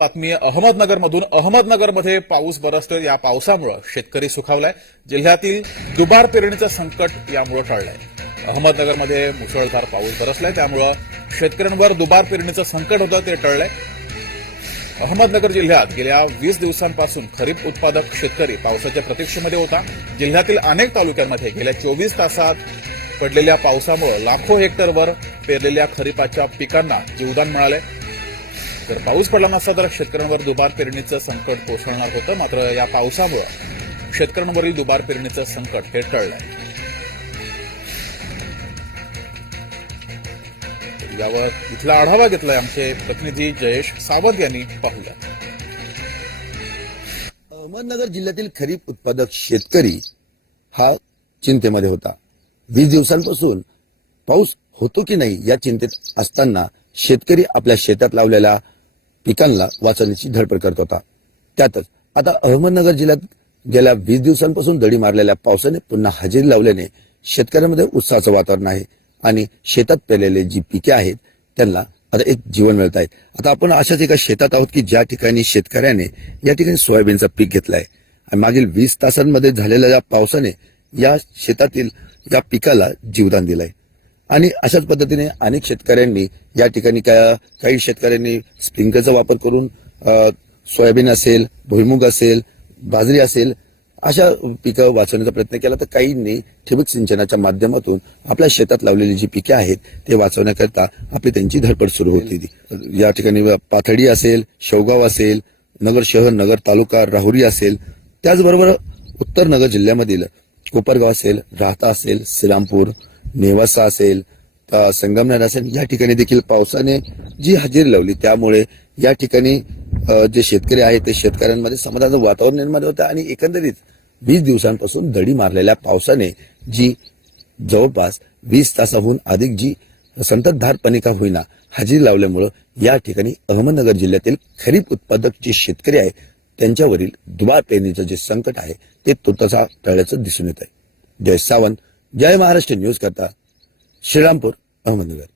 बातमी अहमदनगरमधून. अहमदनगरमध्ये पाऊस बरसतोय. या पावसामुळे शेतकरी सुखावलाय. जिल्ह्यातील दुबार पेरणीचं संकट यामुळे टळलंय. अहमदनगरमध्ये मुसळधार पाऊस बरसलाय. त्यामुळं शेतकऱ्यांवर दुबार पेरणीचं संकट होतं ते टळलंय. अहमदनगर जिल्ह्यात गेल्या वीस दिवसांपासून खरीप उत्पादक शेतकरी पावसाच्या प्रतीक्षेमध्ये होता. जिल्ह्यातील अनेक तालुक्यांमध्ये गेल्या चोवीस तासात पडलेल्या पावसामुळे लाखो हेक्टरवर पेरलेल्या खरीपाच्या पिकांना जीवदान मिळाले जर पाऊस पडला नसता तर शेतकऱ्यांवर दुबार पेरणीचं संकट कोसळणार होतं मात्र या पावसामुळे शेतकऱ्यांवरील दुबार पेरणीचं संकट हे टळलं यावर इथला आढावा घेतलाय आमचे प्रतिनिधी जयेश सावंत यांनी पाहूया अहमदनगर जिल्ह्यातील खरीप उत्पादक शेतकरी हा चिंतेमध्ये होता. वीस दिवसांपासून पाऊस होतो की नाही या चिंतेत असताना शेतकरी आपल्या शेतात लावलेल्या पिकांना वाचवण्याची धडपड करत होता. त्यातच आता अहमदनगर जिल्ह्यात गेल्या वीस दिवसांपासून दडी मारलेल्या पावसाने पुन्हा हजेरी लावल्याने शेतकऱ्यांमध्ये उत्साहाचं वातावरण आहे आणि शेतात पेरलेले जी पिके आहेत त्यांना आता एक जीवन मिळत आहे. आता आपण अशाच एका शेतात आहोत की ज्या ठिकाणी शेतकऱ्याने या ठिकाणी सोयाबीनचं पीक घेतलंय. आणि मागील वीस तासांमध्ये झालेल्या या पावसाने या शेतातील या पिकाला जीवदान दिलंय. आणि अशाच पद्धतीने अनेक शेतकऱ्यांनी या ठिकाणी का- काही शेतकऱ्यांनी स्प्रिंकलरचा वापर करून सोयाबीन असेल भुईमुग असेल बाजरी असेल अशा पिकं वाचवण्याचा प्रयत्न केला तर काहींनी ठिबक सिंचनाच्या माध्यमातून आपल्या शेतात लावलेली जी पिके आहेत ते वाचवण्याकरता आपली त्यांची धडपड सुरू होती. या ठिकाणी पाथडी असेल शेवगाव असेल नगर शहर नगर तालुका राहुरी असेल त्याचबरोबर उत्तर नगर जिल्ह्यामधील कोपरगाव असेल राहता असेल श्रीरामपूर नेवासा असेल अ, संगमनेर असेल या ठिकाणी देखील पावसाने जी हजेरी लावली त्यामुळे या ठिकाणी जे शेतकरी आहेत ते शेतकऱ्यांमध्ये समाधानाचं वातावरण निर्माण होतं आणि एकंदरीत वीस दिवसांपासून दडी मारलेल्या पावसाने जी जवळपास वीस तासाहून अधिक जी संततधारपणे का होईना हजेरी लावल्यामुळं या ठिकाणी अहमदनगर जिल्ह्यातील खरीप उत्पादक जे शेतकरी आहेत त्यांच्यावरील दुबार पेरणीचं जे संकट आहे ते तुर्तसा टळल्याचं दिसून येत आहे जय सावंत जय महाराष्ट्र न्यूज करता श्रीरामपूर अहमदनगर.